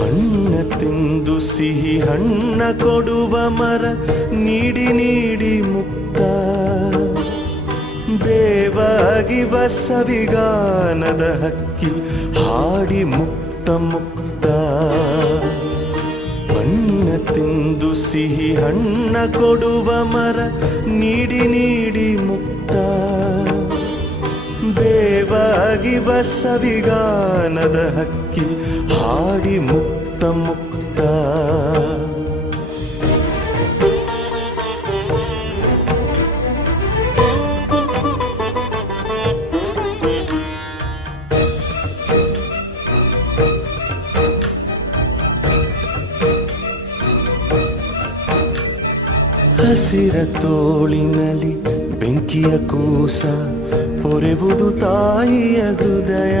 ಬಣ್ಣ ತಿಂದು ಸಿಹಿ ಹಣ್ಣ ಕೊಡುವ ಮರ ನೀಡಿ ನೀಡಿ ಮುಕ್ತ ಬೇವಾಗಿವ ಸವಿಗಾನದ ಹಕ್ಕಿ ಹಾಡಿ ಮುಕ್ತ ಮುಕ್ತ ಬಣ್ಣ ತಿಂದು ಸಿಹಿ ಹಣ್ಣ ಕೊಡುವ ಮರ ನೀಡಿ ನೀಡಿ ಮುಕ್ತ ಬೇವಾಗಿವ ಸವಿಗಾನದ ಹಕ್ಕಿ ಹಾಡಿ ಮುಕ್ತ ಮುಕ್ತ ಹಸಿರ ತೋಳಿನಲ್ಲಿ ಬೆಂಕಿಯ ಕೂಸ ಪೊರೆವುದು ತಾಯಿಯ ಹೃದಯ.